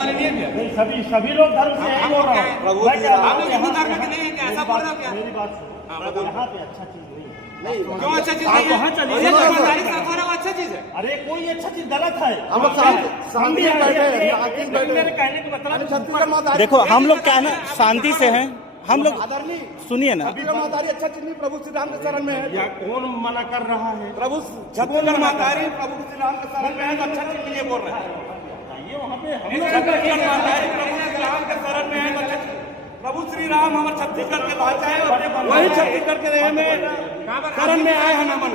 सभी सभी लोग धर्म से यही बोल रहा हूँ। आप लोग हिंदू धर्म के नहीं है क्या? ऐसा बोल रहे हो क्या? मेरी बात सुनो, यहाँ पे अच्छा चीज नहीं, क्यों अच्छा चीज आप नहीं वहाँ है? चलिए। ये ईमानदारी से रखो ना, वो अच्छा चीज है। अरे कोई अच्छा चीज गलत है। हम लोग शांति से बैठे हैं, मेरे कहने का मतलब छत्तीसगढ़ माता देखो हम लोग क्या है ना, शांति से हैं हम लोग। सुनिए ना, छत्तीसगढ़ मातारी अच्छा चीज नहीं, प्रभु श्री राम के शरण में है। या कौन मना कर रहा है? प्रभु छत्तीसगढ़ मातारी प्रभु श्री राम के शरण में है, तो अच्छा चीज के लिए बोल रहे हैं। ये वहाँ पे हम छत्तीसगढ़ मातारी प्रभु श्री राम के शरण में है, तो अच्छा चीज। प्रभु श्री राम हमारे छत्तीसगढ़ के भाषा है, वही छत्तीसगढ़ के रहे में शरण में आए हैं ना मन,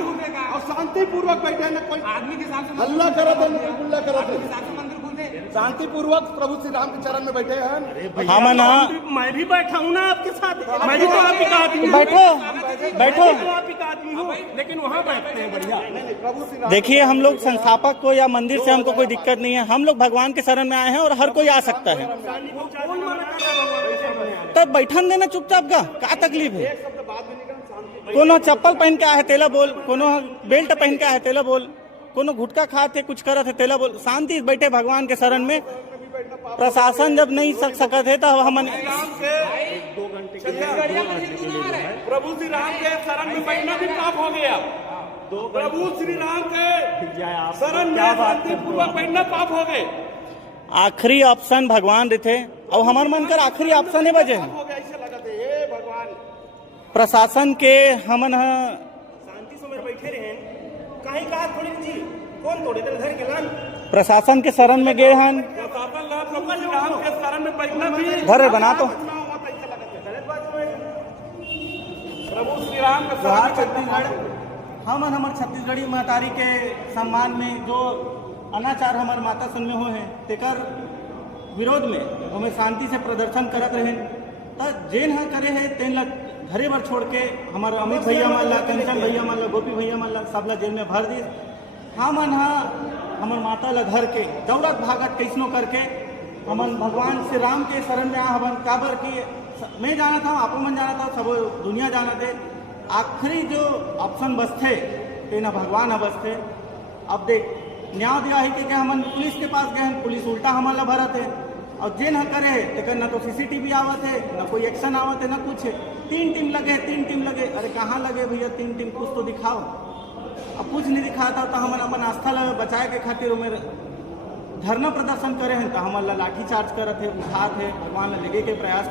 और शांति पूर्वक बैठे हैं, ना कोई आदमी के हिसाब से हल्ला करो थे, गुल्ला करो थे, हिसाब से मंदिर खुलते शांति पूर्वक प्रभु श्री राम के चरण में बैठे हैं। हम ना मैं भी बैठा हूँ ना आपके साथ। मैं भी तो आप ही का आदमी हूँ। बैठो बैठो। मैं तो आप ही का आदमी हूँ, लेकिन वहाँ बैठते हैं बढ़िया। प्रभु श्री राम देखिए हम लोग संस्थापक को या मंदिर से हमको कोई दिक्कत नहीं है, हम लोग भगवान के शरण में आए हैं और हर कोई आ सकता है। कौन मना कर रहा है? तब बैठन देना चुपचाप का क्या तकलीफ है? कोनो चप्पल पहन के आए तेला बोल, कोनो बेल्ट पहन के आए तेला बोल, कोनो गुटखा खाते कुछ करत है तेला बोल। शांति से बैठे भगवान के शरण में। प्रशासन जब नहीं सकत है तो हम प्रभु श्री राम के शरण में बैठना भी पाप हो गया। प्रभु श्री राम के शरण में शांति पूर्वक बैठना पाप हो गए। आखिरी ऑप्शन भगवान रहते और हमारे मन कर आखिरी ऑप्शन है बजे हो गया, ऐसे लगा थे, हे भगवान प्रशासन के हमन शांति से बैठे रहे कहीं कहा थोड़ी जी कौन तोड़े थे घर के लान। प्रशासन के शरण में गए हैं। प्रभु श्री राम के शरण में बैठना भी घर बना तो प्रभु श्री राम के शरण में छत्तीसगढ़ हमन हमारे छत्तीसगढ़ी महतारी के सम्मान में जो अनाचार हमारे माता सुन में हुए हैं तेकर विरोध में हमें शांति से प्रदर्शन करत रहे। तो जेन हाँ करे है तेन ला घरे भर छोड़ के हमारे अमित भैया मान ला, कंचन भैया मान ला, गोपी भैया मान ला, सब ला जेल में भर दी। हमन हाँ हमार माता ला घर के दौड़त भागत कैसनो करके हमन भगवान श्री राम के शरण में हमन काबर की मैं जाना था, आप मन जाना था, सब दुनिया जाना थे। आखिरी जो ऑप्शन बचते तेना भगवान है बचते। अब देख न्याय दिया है कि हमन पुलिस के पास गए, पुलिस उल्टा हमारा भरत है और जेन करे तेकर न तो सीसीटीवी आवत है, न कोई एक्शन आवत है, न कुछ है। 3 टीम लगे। अरे कहाँ लगे भैया 3 टीम, कुछ तो दिखाओ। अब कुछ नहीं दिखाता तो हमन अपन आस्था ला बचाए के खातिर मेरे धरना प्रदर्शन करे हैं तो हमारा लाठी चार्ज करत है, उठात है, भगवान ला लेगे के प्रयास